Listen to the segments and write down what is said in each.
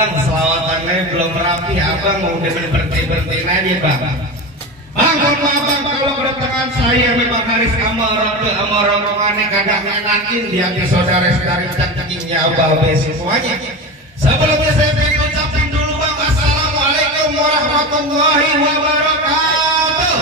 bang, selawatannya belum rapi, abang mau udah berhenti aja bang. Bang, mohon maaf bang, kalau kedatangan saya memang Haris sama rombongannya kagak ngenakin di episode dari cacingnya abang semuanya. Sebelumnya saya pengen ucapin dulu bang, assalamualaikum warahmatullahi wabarakatuh.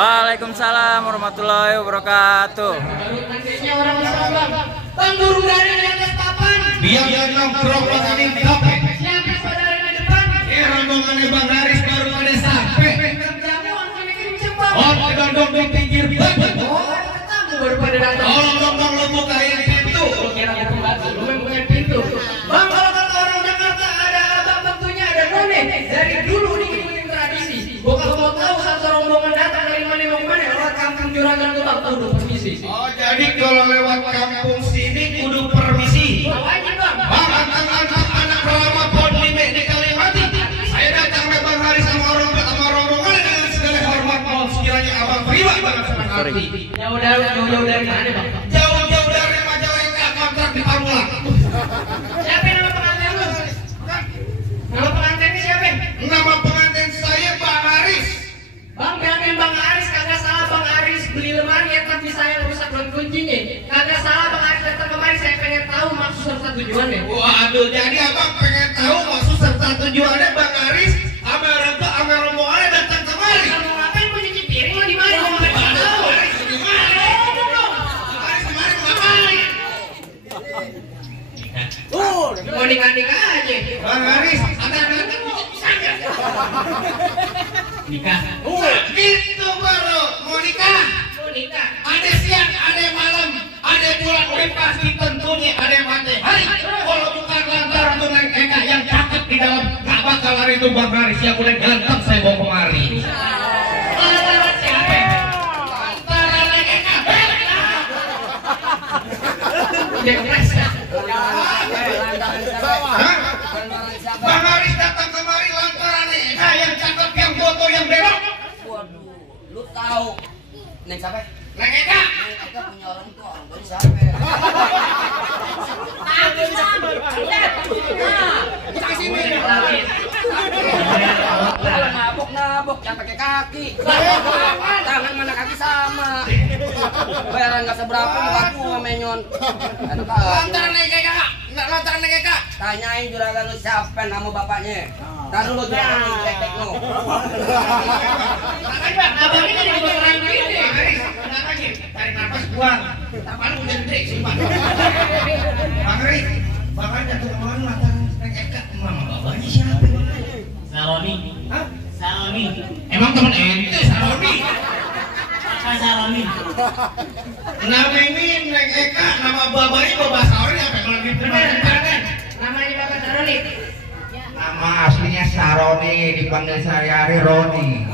Waalaikumsalam warahmatullahi wabarakatuh. Nantinya orang bang, bang burung dari atas papan. Biar dia nongkrong bakanin kafe. Siapa saudara di depan? Rombongannya bang Haris baru pada sampai. Jamu angin kenceng bang. Oh, dong di pinggir banget. Oh, kamu baru pada datang. Tolong dong bang, lo bukain pintu. Kira pembantu, lu membuka pintu. Bang, kalau kata orang Jakarta ada abang tentunya ada none. Dari dulu diikutin tradisi. Bukan mau tahu satu rombongan datang dari mana mau mana lewat kampung Juragan tuh bang, kudu permisi. Oh, jadi kalau lewat kampung sini kudu permisi. Wajib bang. Bang, anak lama pohon lime di Kalimati. Saya datang ke Bang Haris sama rombongan dengan segala hormat, mohon sekiranya abang terima banget seperti. Jauh dari mana bang? Jauh-jauh dari Majalengka, kontrak di Pamulang. Siapa nama pengantin lu? Nama pengantinnya siapa? Nama pengantin saya Bang Haris. Bang, bilangin Bang Haris, kagak salah Bang Haris beli lemari ya, tapi saya rusak dan kuncinya. Kagak salah Bang Haris datang kemari, saya pengen tahu maksud serta tujuannya. Waduh, jadi abang pengen tahu maksud serta tujuannya Bang Haris sama rombongannya datang kemari. Kamu ngapain mau cuci piring lo di mana? Mau nggak tahu? Haris di mana? Haris kemarin ngapain? Mau nikah aja. Bang Haris, ada bisa nggak? Nikah. Gitu baru mau nikah. Mau nikah. Ada siang, ada malam, ada bulan, pasti tentunya ada matahari. Kalau bukan lantaran tuh Neng Eka yang cakep di dalam, gak bakal hari itu Bang Haris yang udah ganteng saya bawa kemari. Lantaran siapa? Lantaran Neng Eka. Udah kepres ya? Hah? Bang Haris datang kemari lantaran Neng Eka yang cakep, yang foto, yang belok. Waduh, lu tahu Neng siapa? Neng Eka. Neng kita punya orang tua, orang tuanya siapa? Kita kesini. Nabok yang pakai kaki. Tangan mana kaki sama. Bayaran nggak seberapa muka gua menyon. Lantaran Neng Eka. Lantaran Neng Eka. Tanyain juragan lu siapa nama bapaknya. Tar dulu juragan lu cek no. Abang ini jadi kebakaran gini. Bang Haris, kenapa sih? Tarik nafas buang. Tapalan udah gede sumpah. Bang Haris datang kemari lantaran Neng Eka. Mama bapaknya siapa? Saroni. Hah? Saroni. Emang temen ente Saroni? Apa Saroni? Nama ini Neng Eka, nama bapaknya Bapak Saroni apa? Kalau gitu kan? Namanya Bapak Saroni. Nama aslinya Saroni, dipanggil sehari-hari Roni.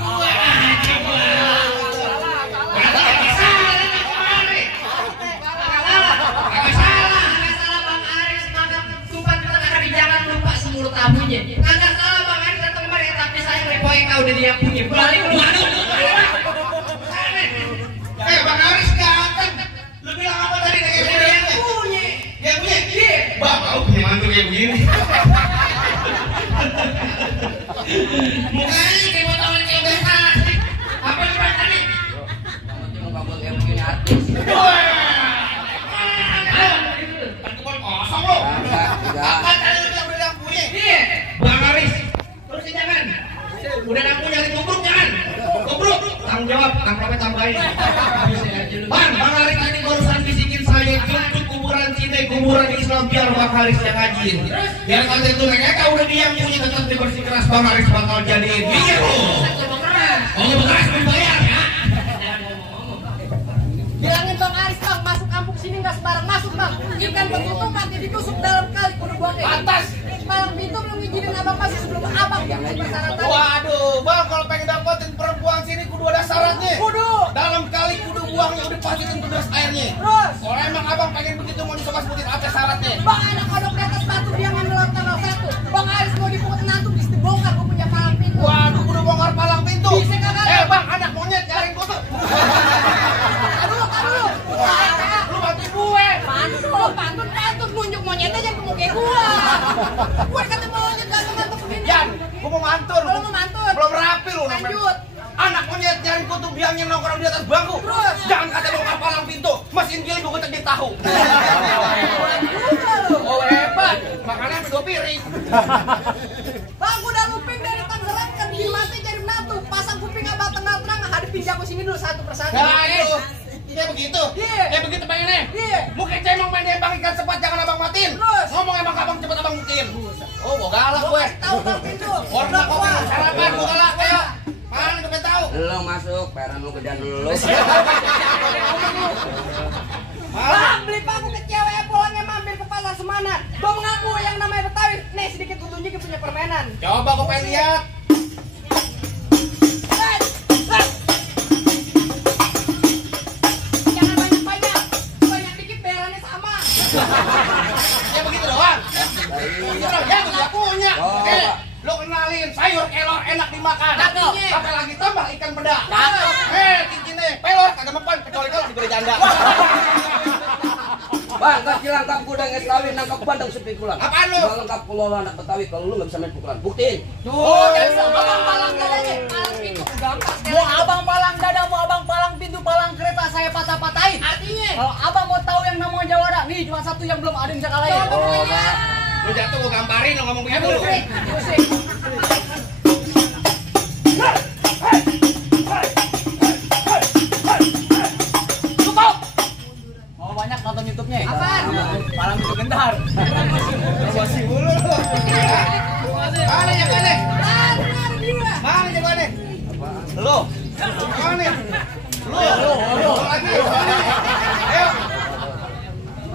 Tamunya. Kagak salah Bang Haris datang kemari, tapi saya ngepoin kau udah dia punya. Balik lu. Bang Haris ganteng. Lu bilang apa tadi Neng Eka? Dia punya. Dia punya? Iya. Bapak punya mantu kayak begini. Mukanya kayak botol kayak biasa. Apa sih Bang tadi? Muka gua kayak begini artis. Pertemuan kosong lo. Apa tadi lu udah bilang punya? Iya. Bang Haris, terusin jangan. Udah ngaku nyari tubruk jangan. Tubruk, tanggung jawab, amplopnya tambahin. Bang Haris tadi barusan bisikin saya untuk kuburan Cina, kuburan Islam biar Bang Haris yang ngajin. Biar kata itu Neng Eka udah diam punya tetap dibersih keras Bang Haris bakal jadiin. Mikir lo. Oh keras dibayar ya. Bilangin Bang Haris bang, masuk kampung sini nggak sembarang masuk bang. Ikan betutu mati ditusuk dalam kali kudu buangnya. Pantas. Palang pintu belum ngizinin abang masuk sebelum abang yang persyaratan. Waduh, Bang kalau pengen dapetin perempuan sini kudu ada syaratnya. Kudu. Dalam kali kudu buangnya udah pasti tentu deras airnya. Terus. Kalau emang abang pengen begitu mau dicoba sebutin apa syaratnya? Bang anak kodok di atas batu dia ngambil laut tanggal 1. Bang Haris mau dipukul nantu bisa dibongkar gue punya palang pintu. Waduh, kudu bongkar palang pintu. Bisa kagak? Bang, anak monyet nyariin gua tuh. Taruh. Lu bantuin gue. Pantun nunjuk monyetnya jangan ke muka gua. Gue kata maunya ngantuk begini. Yan, gua mau mantur. Kalau mau mantur. Belum rapi lu. Lanjut. Anak monyet nyari kutub biangnya nongkrong di atas bangku. Terus? Jangan kata lu palang pintu, mesin giling gua ketek di tahu. Oh hebat, makannya sampai 2 piring. Bang, gue udah luping dari Tangerang ke Dimati cari menantu. Pasang kuping abah tengah-tengah, hadapin jago sini dulu satu persatu. Nah itu, kayak begitu. Iya. Kayak begitu pengennya. Iya. Mungkin cemong main dembang ikan cepat, jangan abang matiin. Terus? Ngomong emang abang cepet abang matiin. Oh, gua galak gue. Tahu bang pintu. Order kopi sarapan, gua galak ayo. Mana gue tahu. Lo masuk, peran lu gedean dulu. Bang, beli paku ke cewek pulangnya mampir ke pasar Semanan. Gue mengaku yang namanya Betawi. Nih sedikit gue tunjukin punya permainan. Coba gua pengen lihat. Jangan banyak-banyak. Banyak dikit berannya sama. Ya begitu doang. Begitu doang. Ya gua punya. Oke. Lo kenalin sayur kelor enak dimakan. Cakep. Apa lagi tambah ikan peda. Cakep. Cincinnya pelor kagak mempan kecuali kalau diberi janda. Bang, kasih lengkap gudang Betawi nangkap bandeng sepi pulang. Apaan lu? Gak lengkap kalau anak Betawi kalau lu nggak bisa main pukulan. Buktiin. Oh, jadi abang palang dadanya. Palang pintu. Gampang. Mau abang palang dada, mau abang palang pintu, palang kereta saya patah-patahin. Artinya? Kalau abang mau tahu yang namanya Jawara, nih cuma satu yang belum ada yang bisa kalahin. Lu jatuh gua gamparin lo ngomong begitu lu. Musik. Cukup. Mau banyak nonton YouTube-nya? Apaan? Palang pintu gentar. Masih mulu lu. Mana yang mana? Mana yang mana? Lu. Mana? Lu lagi. Ayo.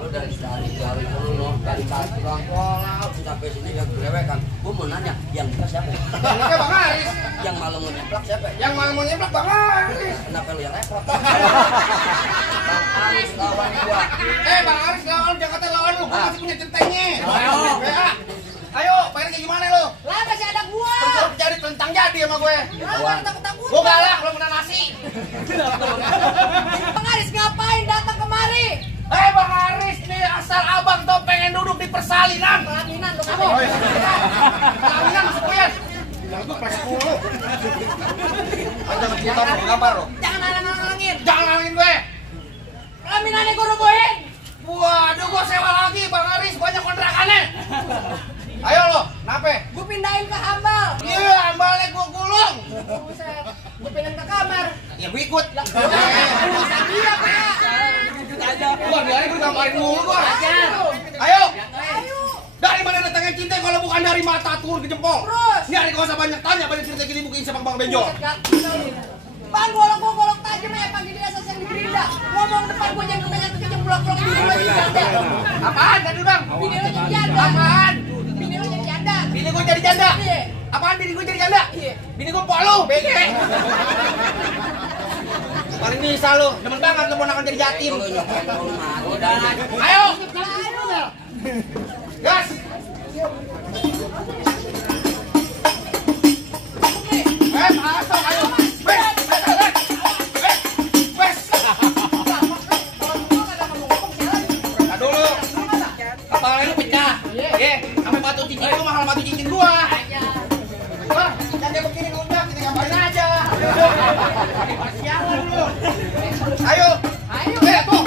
Lu dari tukang kolak sampai sini gak gelewekan. Gua mau nanya, yang nikah siapa? Ini Bang Aris. Yang malam nyeplak siapa? Yang malam mau nyeplak Bang Aris. Kenapa lu yang repot? Bang Aris lawan gua. Bang Aris lawan Jakarta lawan lu. Gua masih punya centengnya. Ayo. Ayo, bayarnya gimana lu? Lah masih ada gua. Terus jadi tentang jadi sama gue. Lah takut-takut. Gua galak lu kena nasi. Bang Aris ngapain datang kemari? Bang Aris nih asal abang tuh pengen duduk di persalinan. Pelaminan tuh kamu. Persalinan masuk gue ya. Jangan tuh pas 10. Jangan kita mau gambar lo. Jangan halang-halangin. Jangan halangin gue. Pelaminannya gua robohin. Waduh, gua sewa lagi Bang Aris, banyak kontrakannya. Ayo lo, nape? Gua pindahin ke Hambal. Iya, ambalnya gua gulung. Buset. Gua pindahin ke kamar. Ya gua ikut. Iya, Pak. Gua biarin gua gambarin mulu gua. Ayo. Ayo. Ayo. Dari mana datangnya cinta kalau bukan dari mata turun ke jempol? Terus. Nyari gak usah banyak tanya, banyak cerita gini bukin sepak bang benjol. Bang, golok tajam ya, pagi dia yang di gerinda. Ngomong depan gua jangan kejam pulang-pulang di rumah jadi janda. Apaan tadi bang? Bini lo jadi janda. Apaan? Bini lo jadi janda. Bini gua jadi janda? Iya. Apaan bini gua jadi janda? Iya. Bini gua polu, bege. Paling bisa lu, demen banget lu ponakan jadi yatim. Lu nyobain kalau mau. Ayo, Ayo. gas. Masuk, ayo. Wes. Nah dulu. Kepala lu pecah. Ye, sampai batu cincin lu mahal batu cincin gua. Wah, jangan begini udah, kita gambarin aja. Sialan lu. Ayo. Ayo. Tuh.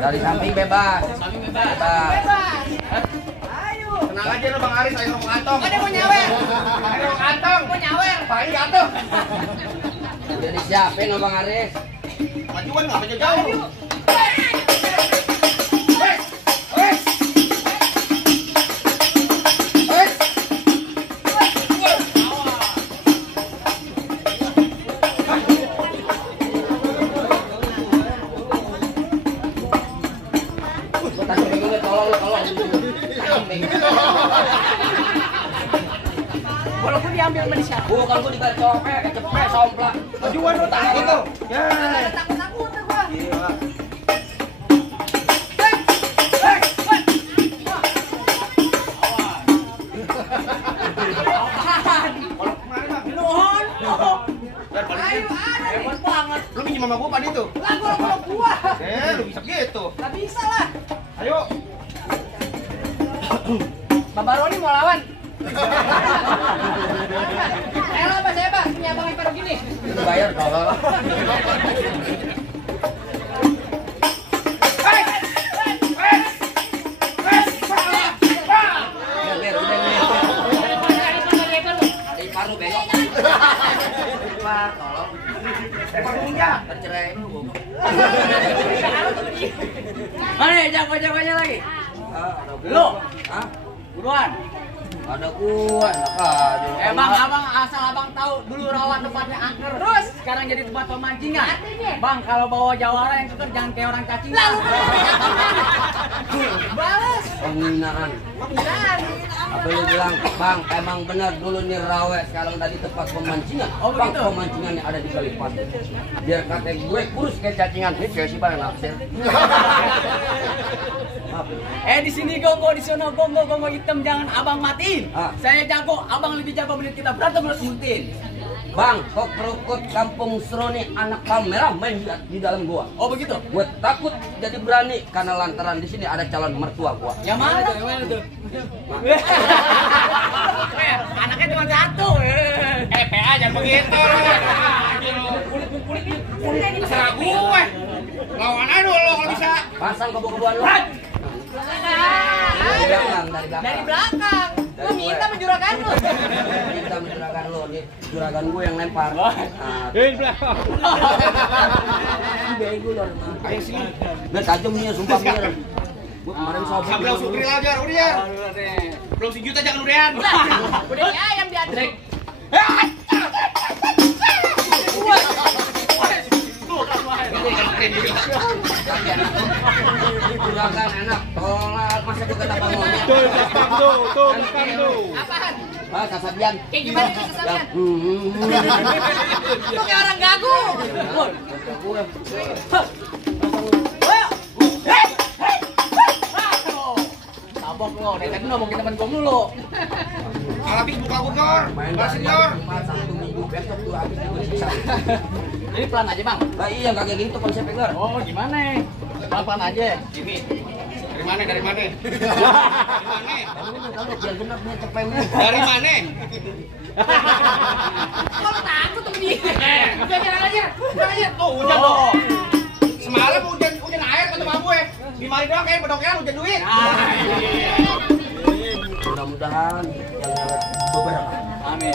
Dari samping bebas. Bebas. Ayo. Tenang aja lu Bang Aris, ayo kantong. Ada mau nyawer. Ayo kantong. Mau nyawer. Paling jatuh. Jadi siapin lo Bang Aris. Majuan nggak maju jauh. Ayo. Wes, wes. Wes. Gua tadi bingung tolong. Walaupun diambil sama siapa. Bukan gua dibacopek, kecepet, somplak. Majuan lu tak gitu. Ya. Ada takut-takut tuh gua. Gila. dan balikin. Ayo, ada nih. Hebat banget. Lu minjem sama gua pan itu. Lah gua. Lu bisa gitu. Gak bisa lah. Ayo. Bapak Roni mau lawan. Ayo lah Pak, saya Pak. Punya abang yang baru gini. Itu bayar kalau. Paru belok. Pak, tolong. Tercerai dulu. Mana jago-jagonya lagi? Lu? Hah? Buruan. Ada gua, enak aja. Bang, abang asal abang tahu dulu rawa tempatnya angker. Terus sekarang jadi tempat pemancingan. Bang, kalau bawa jawara yang suka jangan kayak orang cacing. Lalu balas. Penghinaan. Apa lu bilang, Bang, emang benar dulu nih rawa sekarang tadi tempat pemancingan. Oh, Bang, begitu? pemancingannya ada di kali pasir. Biar kata gue kurus kayak cacingan. Ini cewek sih Bang naksir. Di sini gongo, di sana gongo hitam jangan abang matiin. Ah. Saya jago, abang lebih jago menit kita berantem lu mutin. Bang, kok kerukut kampung Seroni anak kamera main di dalam gua. Oh begitu? Gue takut jadi berani karena lantaran di sini ada calon mertua gua. Yang mana tuh? Anaknya cuma satu. PA jangan begitu. Kulit terserah gue. Lawan aja dulu kalau bisa. Pasang kebo-keboan lu. Dari belakang. Gua minta menjuragan lu. Kita menjuragan lu nih. Juragan gue yang lempar. Di belakang. Bego lu. Ayo sini. Nah, tajam nih sumpah mir. Gua kemarin sobat. Belum sukri aja, udah. Belum sejuta jangan udahan. Udah ayam diadrek. Juragan enak. Tolak masa juga tak monyet. Tuh. Apaan? Ah, Kasabian. Kayak gimana sih kesabian? Lu kayak orang gagu. Tabok lo, dari tadi ngomongin temen gue dulu. Habis buka gor. Main Pak Senior. Satu minggu besok tuh habis juga sisa. Jadi pelan aja bang. Lah iya kayak gitu konsepnya Gar. Oh gimana? Pelan aja. Ini. Dari mana? Kalau biar benar nih cepemnya. Dari mana? Kalau takut tuh dia. Udah jalan aja. Oh, hujan dong. Semalam hujan air kata Bang gue. Di mari doang kayak pedokean hujan duit. Mudah-mudahan yang lewat beberapa. Amin.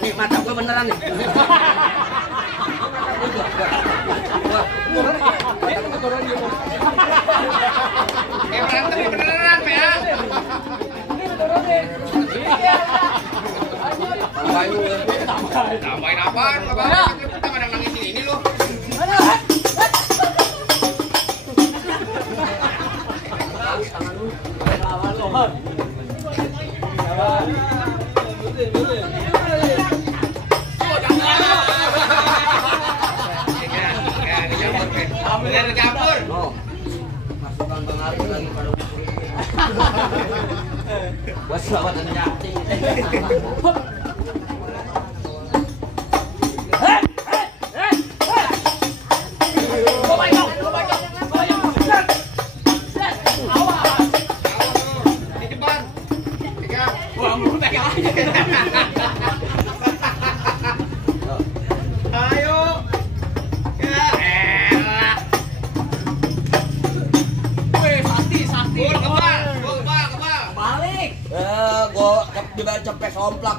Nih mata gue beneran nih. Berantem beneran, PA. Tambahin apaan? Kita pada nangisin ini lu. Jangan campur. Masukkan Bang Arif lagi pada gua selamat dan cacing. Dijebar. Pegang. Wah, mau pegang aja. Ayo. Ya elah. Sakti. Kebal. Balik. Gua dibayar cepet somplak.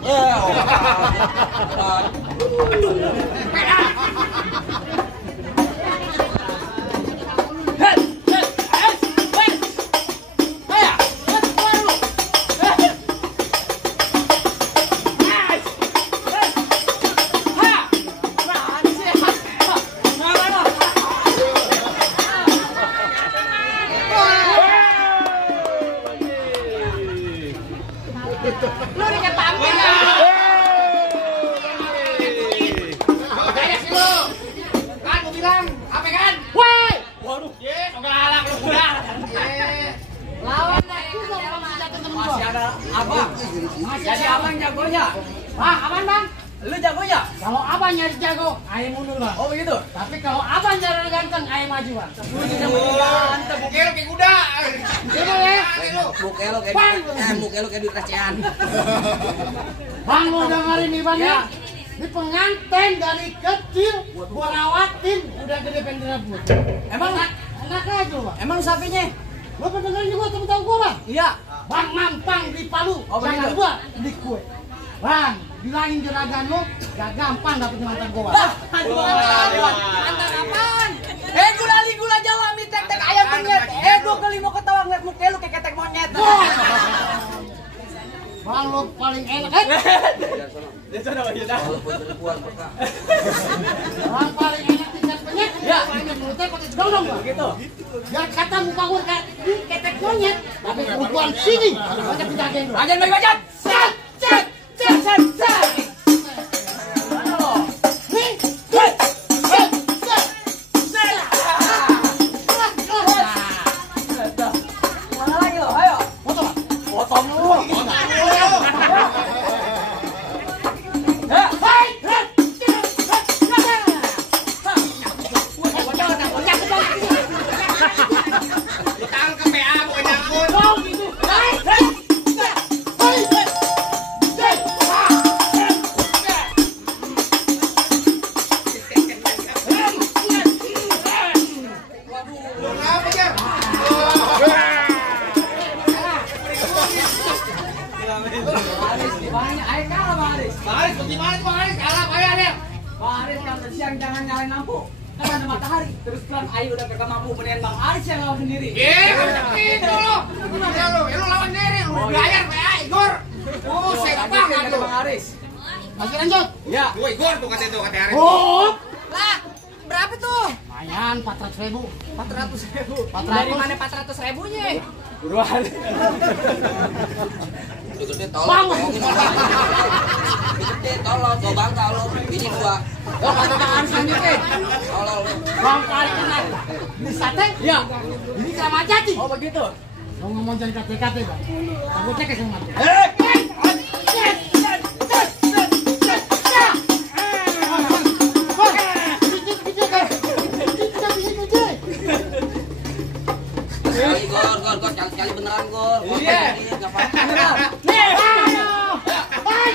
Lu udah kayak tampil ya? Masih ada abang. Jadi abang jagonya. Bang, aman bang? Lu jagonya? Kalau abang nyari jago, ayo mundur bang. Oh begitu? Tapi kalau abang nyari ganteng, ayo maju bang. Mantap, bukelo kayak kuda. Coba ya. Mukelo kayak duit recehan. Bang, lo dengerin nih bang ya. Ini pengantin dari kecil, gua rawatin, udah gede pengen rambut. Emang enak aja bang. Emang sapinya? Lo pendengarin juga temen-temen gua bang? Iya. Bang mampang di Palu, jangan gua di kue. Bang, bilangin juragan lo, gak gampang dapetin mantan gua bang. Mantan apaan? Gula Jawa mie tek ayam penyet. Gua kali mau ketawa ngeliat muka lu kayak ketek monyet. Bang, lo paling enak Bang paling enak tingkat penyet. Ya, paling mulutnya pakai gedong bang. Gitu. Biar kata muka gua kayak ketek monyet, tapi perempuan sini banyak penjagaan lo. Bagian bagi bagian. Set. Mana lagi lo? Ayo. Potong lu. Ditangkap PA bukan nyangkut. Apa Jar? Banyak, ayo kalah Bang Aris. Baris, bagaimana tuh Baris? Kalah payah dia. Bang Aris kalau siang jangan nyalain lampu. Kan ada matahari. Terus terang ayo udah kagak mampu mendingan Bang Aris yang lawan sendiri. Macam itu lo. Gimana lo? Lu lawan diri, lu bayar PA Igor. Oh, saya Lanjut, banget kata lo. Bang Aris. Masih lanjut? Ya. Woi, Igor tuh kata itu kata Aris. Oh, Lah, berapa tuh? lumayan 400.000. 400.000. 400. Dari mana 400.000-nya? Buruan. Gede tolong. Gede tolong, gua bangga lo. Bini gua. Oh, kata Bang Aris lanjutin. Tolong. Bang paling enak. Ini sate? Ya. Ini Kramat Jati. Oh, begitu. Lo ngomong jangan kate-kate, Bang. Takutnya kayak sama mati. Gor, kali beneran Gor. Iya. Enggak apa-apa. Nih, ayo. Hai.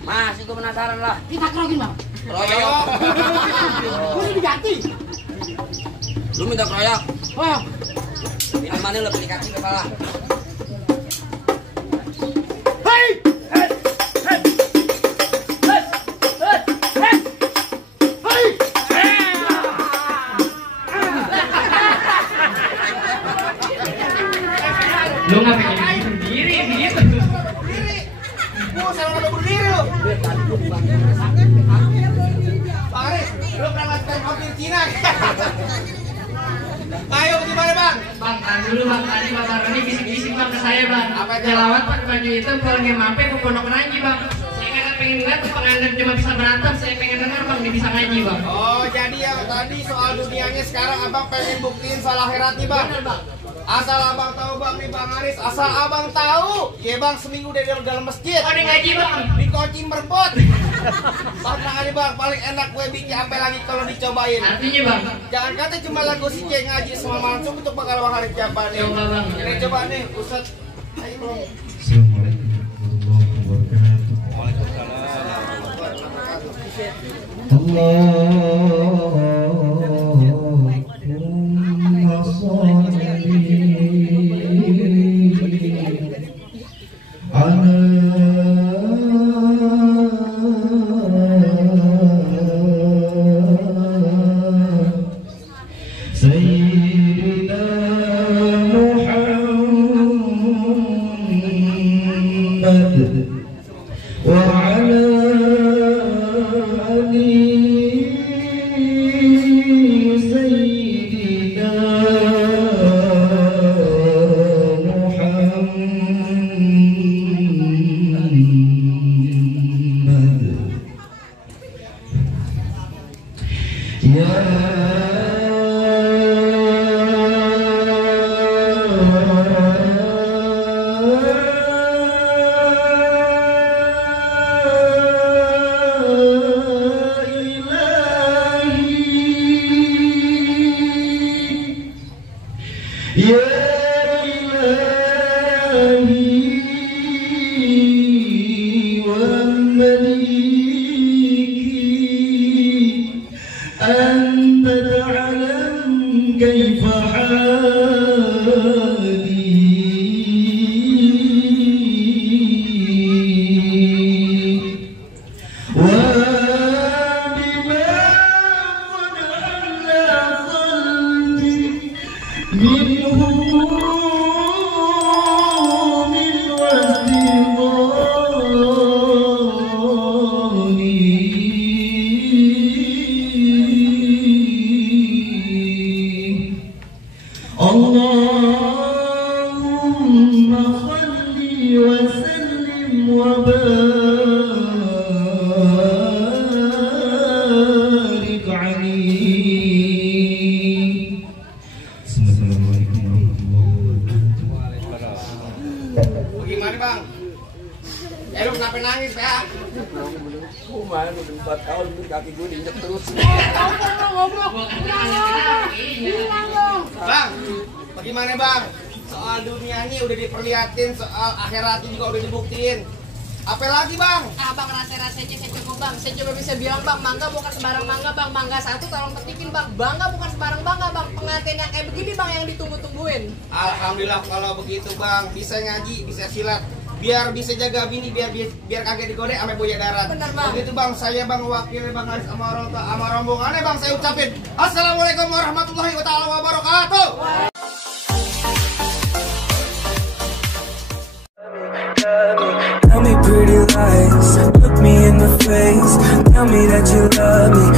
Masih gua penasaran lah. Kita kerokin, Bang. Kroyok. Ini diganti. Lu minta kroyok. Oh, Ini mana lo beli kaki kepala? hei. Lu ngapain jadi sendiri gitu? Gua salah udah berdiri lo. Baris, lu pernah latihan hampir Cina. Ayo gimana bang? Bang, tahan dulu bang, tadi Bapak Roni bisik-bisik bang ke saya bang. Apa itu? Nyelawat pakai baju hitam kalau nggak mampir ke Pondok Ngaji bang. Saya kagak pengen lihat tuh pengantin cuma bisa berantem, saya pengen dengar bang dia bisa ngaji bang. Oh jadi ya tadi soal dunianya sekarang abang pengen buktiin soal akhirat nih bang. Asal abang tahu bang nih Bang Aris, asal abang tahu, ya bang seminggu dari dalam masjid. Oh dia ngaji bang. Di coaching merbot. Bang kali bang paling enak gue bikin apa lagi kalau dicobain. Artinya bang, Jangan kata cuma lagu si Cek ngaji semua langsung untuk bakal Bang Aris coba nih. Coba, Bang. Ini coba nih, Ustaz. Ayo bang. Allahumma sholli كيف حالي وبما قد حل قلبي من هموم واستضاني اللهم صل وسلم وبارك عليه. Assalamualaikum warahmatullahi wabarakatuh. Bagaimana bang? Ya lu kenapa nangis ya? Kumaha udah 4 tahun kaki gue diinjek terus. Bang, bagaimana bang? Soal dunia ini udah diperlihatin, soal akhirat juga udah dibuktiin. Apa lagi bang? Abang rasa-rasanya saya cukup bang. Saya cuma bisa bilang bang, mangga bukan sembarang mangga bang. Mangga satu tolong petikin bang. Bangga bukan sembarang bangga bang. Pengantin yang kayak begini bang yang ditunggu-tungguin. Alhamdulillah kalau begitu bang. Bisa ngaji, bisa silat. Biar bisa jaga bini, biar kagak digodek sama buaya darat. Benar bang. Begitu bang, saya bang wakil bang Aris sama orang tua sama rombongannya bang saya ucapin Assalamualaikum warahmatullahi wabarakatuh. Tell me pretty lies, look me in the face. Tell me that you love me,